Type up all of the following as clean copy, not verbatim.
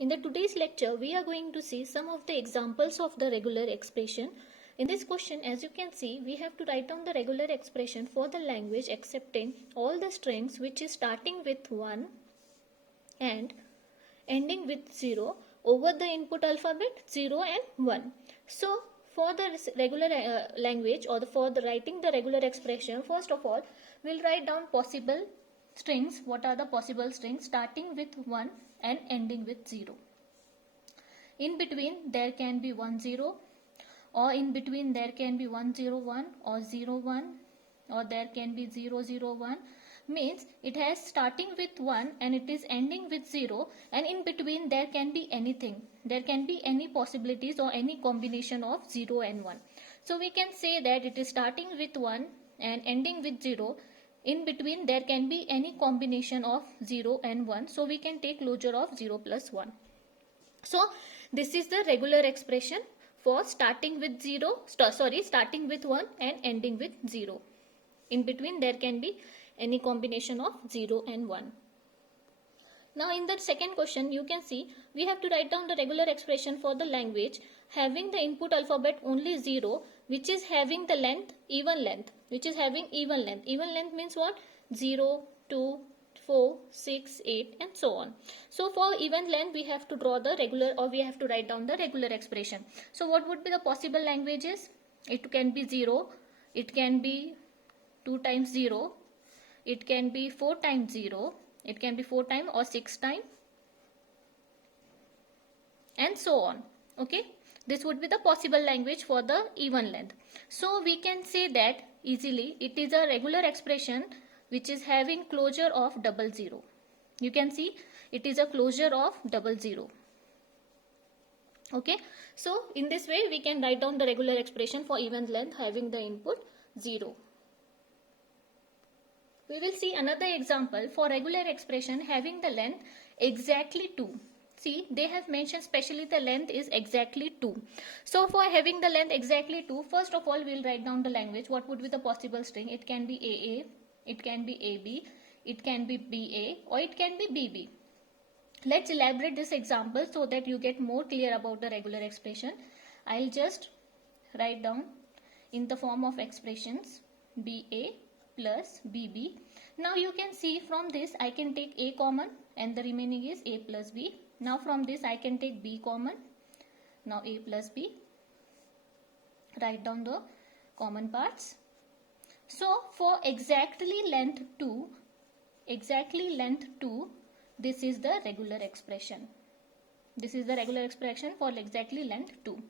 In the today's lecture, we are going to see some of the examples of the regular expression. In this question, as you can see, we have to write down the regular expression for the language accepting all the strings which is starting with 1 and ending with 0 over the input alphabet 0 and 1. So, for the regular language or for the writing the regular expression, first of all, we'll write down possible strings. What are the possible strings starting with 1 and ending with 0? In between there can be 1 0, or in between there can be 1 0 1 or 0 1, or there can be 0 0 1. Means it has starting with 1 and it is ending with 0, and in between there can be anything. There can be any possibilities or any combination of 0 and 1. So we can say that it is starting with 1 and ending with 0. In between there can be any combination of 0 and 1. So we can take closure of 0 plus 1. So this is the regular expression for starting with starting with 1 and ending with 0. In between there can be any combination of 0 and 1. Now in the second question, you can see we have to write down the regular expression for the language having the input alphabet only 0, which is having the length even length, which is having even length. Even length means what? 0, 2, 4, 6, 8 and so on. So for even length we have to draw the regular, or we have to write down the regular expression. So what would be the possible languages? It can be 0, it can be 2 times 0, it can be 4 times 0, it can be 4 times or 6 times and so on. Okay, this would be the possible language for the even length. So we can say that easily it is a regular expression which is having closure of 00. You can see it is a closure of 00. Okay, so in this way we can write down the regular expression for even length having the input 0. We will see another example for regular expression having the length exactly 2. See, they have mentioned specially the length is exactly 2. So for having the length exactly 2, first of all we'll write down the language. What would be the possible string? It can be AA, it can be AB, it can be BA, or it can be BB. Let's elaborate this example so that you get more clear about the regular expression. I'll just write down in the form of expressions BA plus BB. Now you can see from this I can take A common and the remaining is A plus B. Now from this I can take B common. Now A plus B. Write down the common parts. So for exactly length 2, this is the regular expression. This is the regular expression for exactly length 2.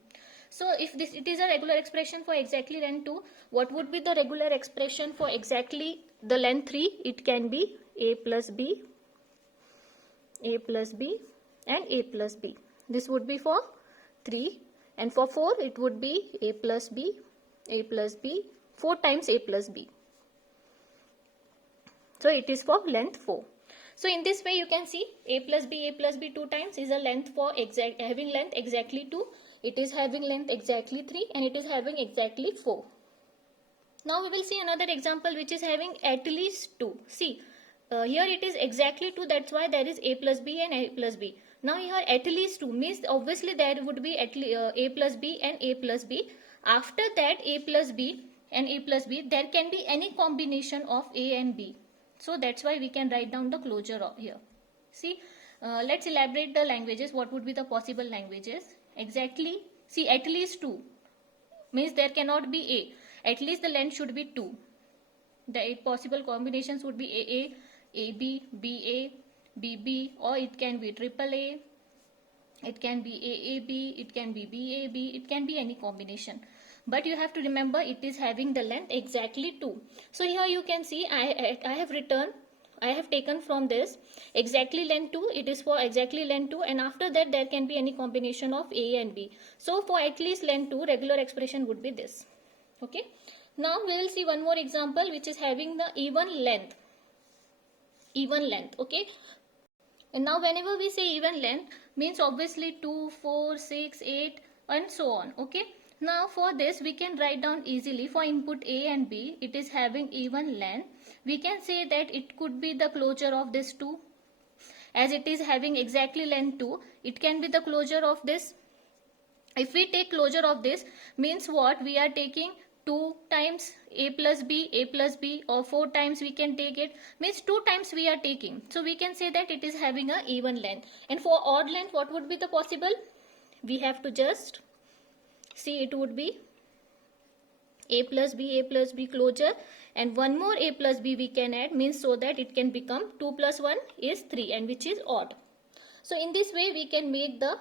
So if it is a regular expression for exactly length 2, what would be the regular expression for exactly the length 3? It can be A plus B, A plus B and A plus B. This would be for 3, and for 4 it would be A plus B, 4 times A plus B. So it is for length 4. So in this way you can see A plus B 2 times is a length for having length exactly 2. It is having length exactly 3 and it is having exactly 4. Now we will see another example which is having at least 2. See, here it is exactly 2, that's why there is A plus B and A plus B. Now here at least 2 means obviously there would be A plus B and A plus B. After that A plus B and A plus B, there can be any combination of A and B. So that's why we can write down the closure here. See, let's elaborate the languages. What would be the possible languages? Exactly, see, at least 2 means there cannot be A. At least the length should be 2. The 8 possible combinations would be AA, AB, BA, BB, or it can be AAA, it can be AAB, it can be BAB, it can be any combination. But you have to remember it is having the length exactly 2. So here you can see I have taken from this exactly length 2, it is for exactly length 2, and after that there can be any combination of A and B. So for at least length 2, regular expression would be this. Okay. Now we will see one more example which is having the even length. Okay. And now whenever we say even length means obviously 2, 4, 6, 8 and so on. Okay. Now for this we can write down easily for input A and B, it is having even length. We can say that it could be the closure of this 2. as it is having exactly length 2, it can be the closure of this. If we take closure of this, means what? We are taking 2 times a plus b, or 4 times we can take it, means 2 times we are taking. So we can say that it is having a even length. And for odd length, what would be the possible? We have to just see, it would be a plus b closure, and one more a plus b we can add, means so that it can become 2 plus 1 is 3, and which is odd. So in this way we can make the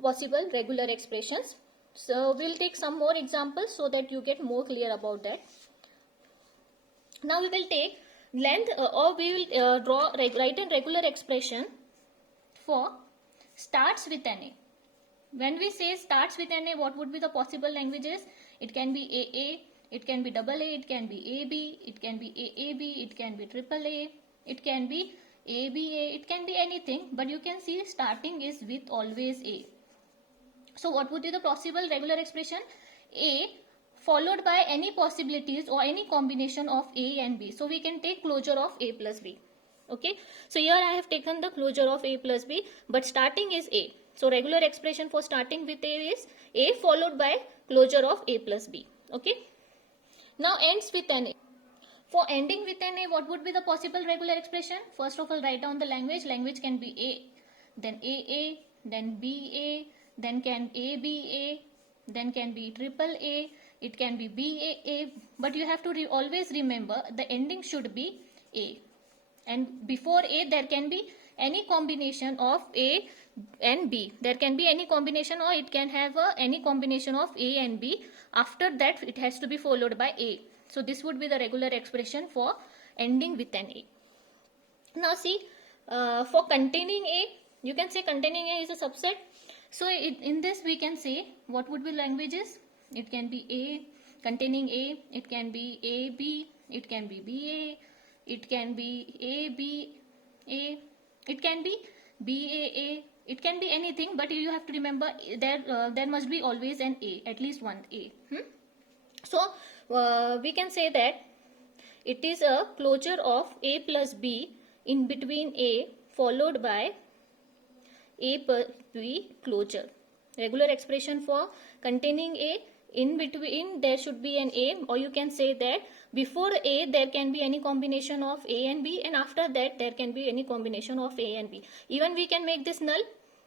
possible regular expressions. So we'll take some more examples so that you get more clear about that. Now we will take length or we will write a regular expression for starts with NA. When we say starts with NA, what would be the possible languages? It can be AA, it can be AA, it can be AB, it can be AAB, it can be AAA, it can be ABA, it can be anything, but you can see starting is with always A. So what would be the possible regular expression? A followed by any possibilities or any combination of A and B. So we can take closure of A plus B. Okay, so here I have taken the closure of A plus B, but starting is A. So regular expression for starting with A is A followed by closure of A plus B. Okay, now ends with NA. For ending with NA, what would be the possible regular expression? First of all, write down the language. Language can be A, then AA, then BA, then can ABA, then can be AAA, it can be BAA, but you have to always remember the ending should be A. And before A, there can be any combination of A and B. There can be any combination, or it can have any combination of A and B. After that, it has to be followed by A. So this would be the regular expression for ending with an A. Now see, for containing A, you can say containing A is a subset. So in this we can say what would be languages? It can be A, containing A, it can be AB, it can be BA, it can be ABA, it can be BAA, it can be anything, but you have to remember there must be always an A, at least one A. So we can say that it is a closure of A plus B in between A followed by A plus B closure. Regular expression for containing A, in between there should be an A, or you can say that before A there can be any combination of A and B, and after that there can be any combination of A and B. Even we can make this null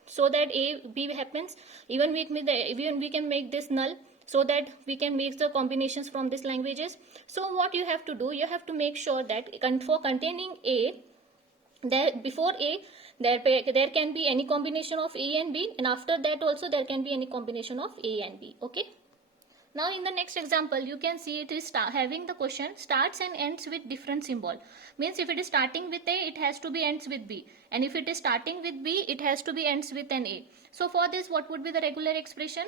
so that A B happens. Even we can make this null so that we can make the combinations from these languages. So what you have to do, you have to make sure that for containing A, there before A there can be any combination of A and B, and after that also there can be any combination of A and B. Okay. Now in the next example, you can see it is having the question starts and ends with different symbol. Means if it is starting with A, it has to be ends with B, and if it is starting with B, it has to be ends with an A. So for this, what would be the regular expression?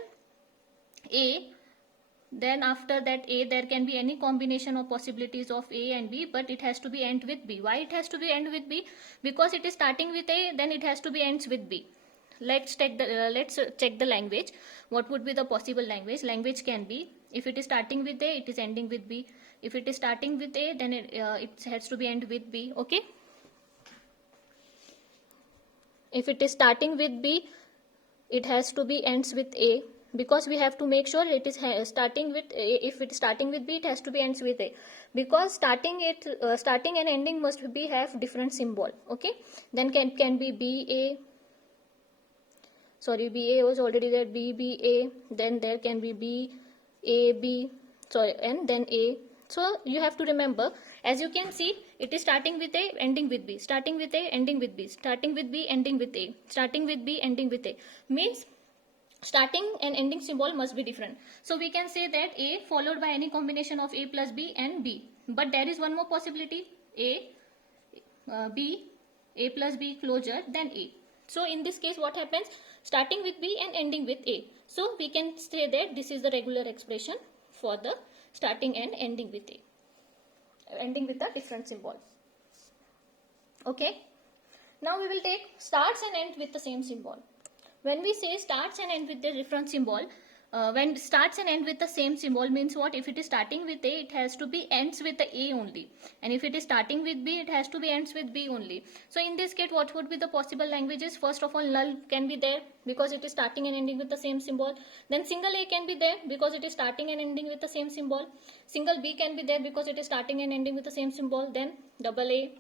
A, then after that A there can be any combination of possibilities of A and B, but it has to be end with B. Why it has to be end with B? Because it is starting with A, then it has to be ends with B. Let's check the language. What would be the possible language? Language can be, if it is starting with A, it is ending with B. If it is starting with A, then it has to be end with B. Okay. If it is starting with B, it has to be ends with A, because we have to make sure it is starting with A. If it is starting with B, it has to be ends with A, because starting and ending must be have different symbol. Okay. Then can be BA. Sorry, BA was already there. BBA. Then there can be BAB. Sorry, and then A. So you have to remember, as you can see, it is starting with A, ending with B, starting with A, ending with B, starting with B, ending with A, starting with B, ending with A. Means starting and ending symbol must be different. So we can say that A followed by any combination of A plus B and B. But there is one more possibility, A, B, A plus B closure, then A. So in this case what happens? Starting with B and ending with A. So we can say that this is the regular expression for the starting and ending with A. Ending with a different symbol. Okay. Now we will take starts and end with the same symbol. When we say starts and end with the different symbol, when starts and end with the same symbol means what? If it is starting with A, it has to be ends with the A only, and if it is starting with B, it has to be ends with B only. So in this case, what would be the possible languages? First of all, null can be there because it is starting and ending with the same symbol. Then single A can be there because it is starting and ending with the same symbol. Single B can be there because it is starting and ending with the same symbol. Then double A,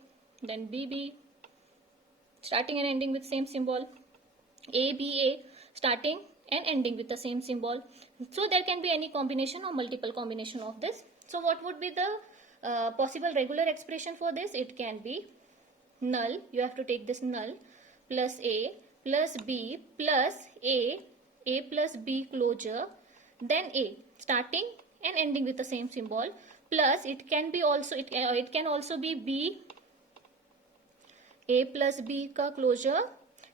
then BB, starting and ending with same symbol. ABA, starting and ending with the same symbol. So there can be any combination or multiple combination of this. So what would be the possible regular expression for this? It can be null, you have to take this null, plus A plus B plus A plus B closure, then A, starting and ending with the same symbol, plus it can be also, it can also be B, A plus B ka closure,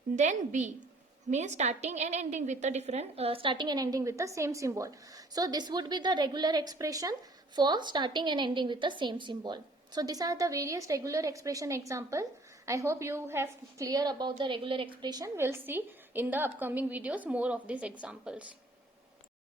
then B, means starting and ending with the different starting and ending with the same symbol. So this would be the regular expression for starting and ending with the same symbol. So these are the various regular expression example. I hope you have clear about the regular expression. We'll see in the upcoming videos more of these examples.